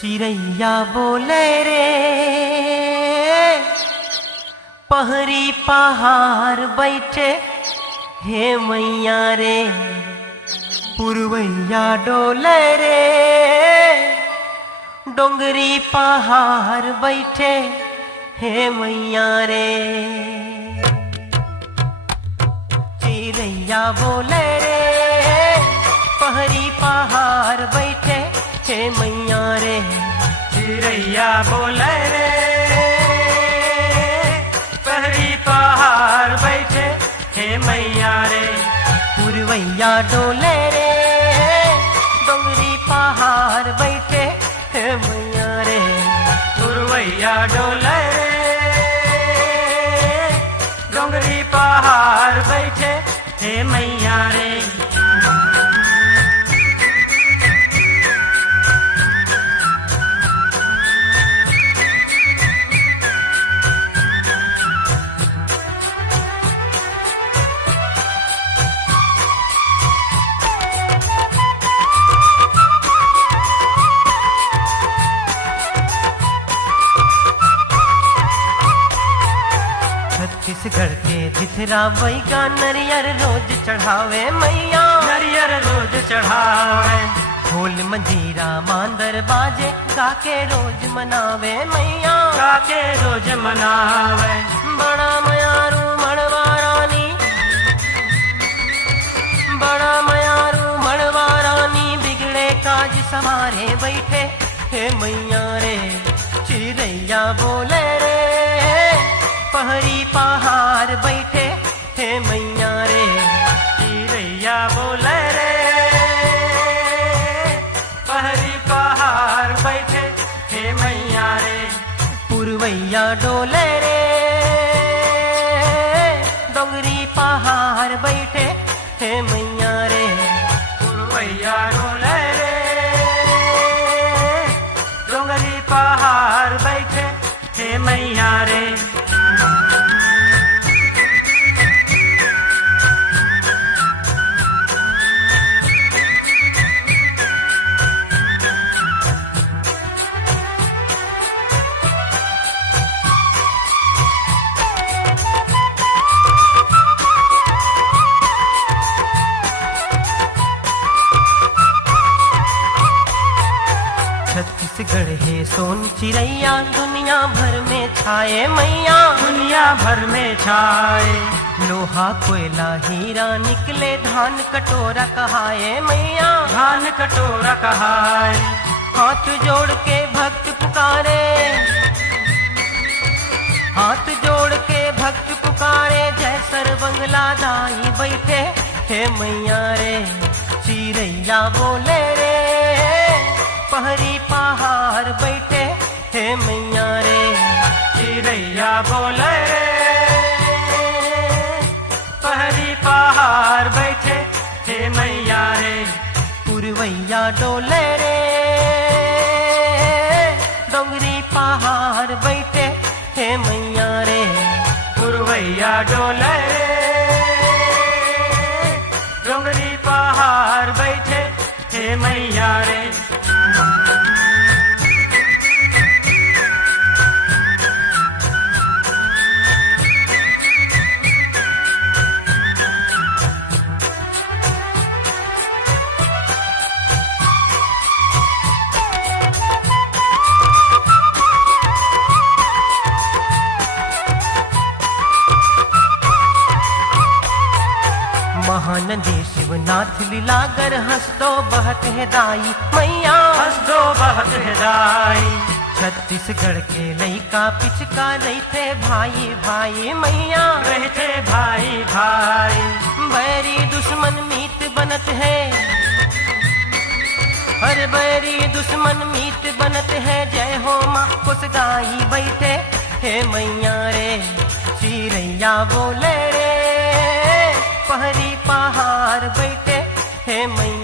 चिड़ैया बोले रे पहरी पहाड़ बैठे हे मैया रे पुरवैया डोले रे डोंगरी पहाड़ बैठे हे मैया रे चिड़ैया बोले रे पहरी पहाड़ बैठे हे मैया रे चिड़ैया बोले रे पहरी पहाड़ बैठे हे मैया रे पुरवैया डोले रे डोंगरी पहाड़ बैठे हे मैया रे पुरवैया डोले रे डोंगरी पहाड़ बैठे हे मैया रे। छत्तीसगढ़ के धिथरा बैगा नरियर रोज चढ़ावे मैया नरियर रोज चढ़ावे ढोल मंजीरा मांदर बाजे गाके रोज मनावे मैया गाके रोज मनावे बड़ा मयारू मड़वा रानी बड़ा मयारू मड़वा रानी बिगड़े काज समारे बैठे हे मैया रे चिड़ैया बोले रे पहरी पहाड़ बैठे हे मैया रे चिड़ैया बोले रे पहरी पहाड़ बैठे हे मैया रे पुरवैया डोले रे डोंगरी पहाड़ बैठे हे मैया रे पुरवैया डोले रे डोंगरी पहाड़ बैठे हे मैया रे। छत्तीसगढ़ है सोन चिड़ैया दुनिया भर में छाए मैया दुनिया भर में छाए लोहा कोयला हीरा निकले धान कटोरा कहाए मैया धान कटोरा कहाए हाथ जोड़ के भक्त पुकारे हाथ जोड़ के भक्त पुकारे जय सर बंगला दाई बैठे हे मैया रे चिड़ैया बोले रे पहरी पहाड़ बैठे हे मैया रे चिड़ैया बोले रे पहरी पहाड़ बैठे हे मैया रे पुरवैया डोले रे डोंगरी पहाड़ बैठे हे मैया रे पुरवैया डोले रे डोंगरी पहाड़ बैठे हे मैया रे। महानदी शिवनाथ लीलागर हंस दो बहत है दाई मैया हंस दो बहुत हृदय छत्तीसगढ़ के लइका पिचका रहते भाई भाई मैया रहते भाई भाई बैरी दुश्मन मीत बनत है हर बैरी दुश्मन मीत बनत है जय हो माँ कुछ गाई बैठे हे मैया रे चिड़ैया बोले रे पहरी पहाड़ बैठे हे मैया